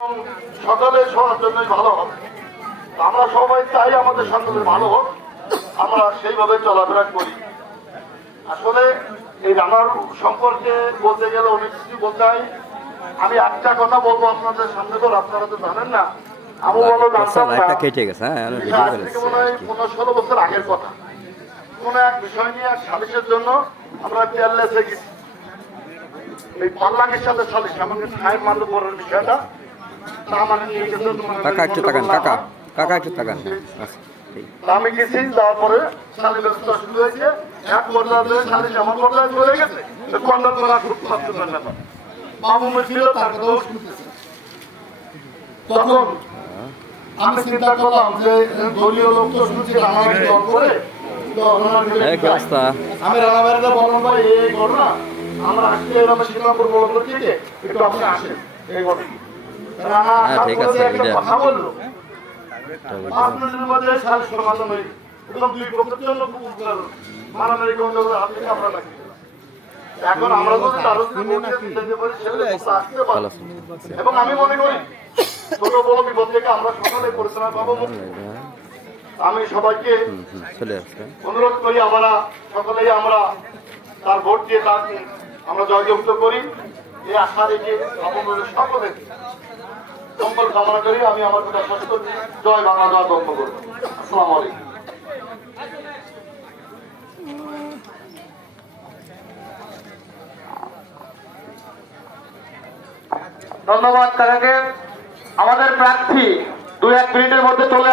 এবং সকলের সবার জন্যই ভালো হবে। আমরা সবাই চাই আমাদের সকলের ভালো হোক। আমরা সেইভাবে চলাফেরা করি। আসলে এই রান্নার সম্পর্কে বলতে গেলে অনেক কিছু বলতে হয়। আমি একটা কথা বলব আপনাদের সামনে তো আপনারা তো জানেন না। আমি বলো জানতাম না। গেছে পনেরো ষোলো বছর আগের কথা। কোন এক বিষয় নিয়ে এক সালিশের জন্য আমরা পেয়ারলেসে গেছি। এই পাল্লাঙ্গের সাথে সালিশ আমাকে সাহেব মানতে পড়ার বিষয়টা কাকা একটু তাকান কাকা কাকা একটু তাকান। আমি গেছি তারপরে সালি ব্যবস্থা শুরু হয়েছে। এক পর্যায়ে সালিশ আমার পর্যায়ে চলে গেছে। কন্ডাল করা খুব ভাবতেছেন ব্যাপার বাবু ছিল তার কথাও তখন আমি চিন্তা করলাম যে দলীয় লোক তো শুনছি রানাবাড়ি দল করে তো রানাবাড়ি এই কি অবস্থা আমি রানাবাড়িতে বললাম ভাই এই ঘটনা আমরা এরকম সীতাপুর বলব থেকে। একটু আপনি আসেন এই ঘটনা। হ্যাঁ, ঠিক আছে, এটা- মিনিটের মধ্যে সাজ সমাধান হয়ে একদম দুই পক্ষের জন্য খুব উপকার। মারামারি গন্ডগোল আমরা রাখি এখন আমরা তারও। এবং আমি মনে করি ছোট বড় বিপদ থেকে আমরা সকলে পরিচালনা পাবো আমি সবাইকে হুম, হুম, চলে আসছে। অনুরোধ করি আমরা সকলেই আমরা তার ভোট দিয়ে তাকে আমরা জয়যুক্ত করি। এই আশা রেখে আপনাদের সকলে মঙ্গল কামনা করি, আমি আমার কথা শেষ করছি। জয় বাংলা, জয় বঙ্গবন্ধু। আসসালামু আলাইকুম। ধন্যবাদ কাকাকে। আমাদের প্রার্থী দু এক মিনিটের মধ্যে চলে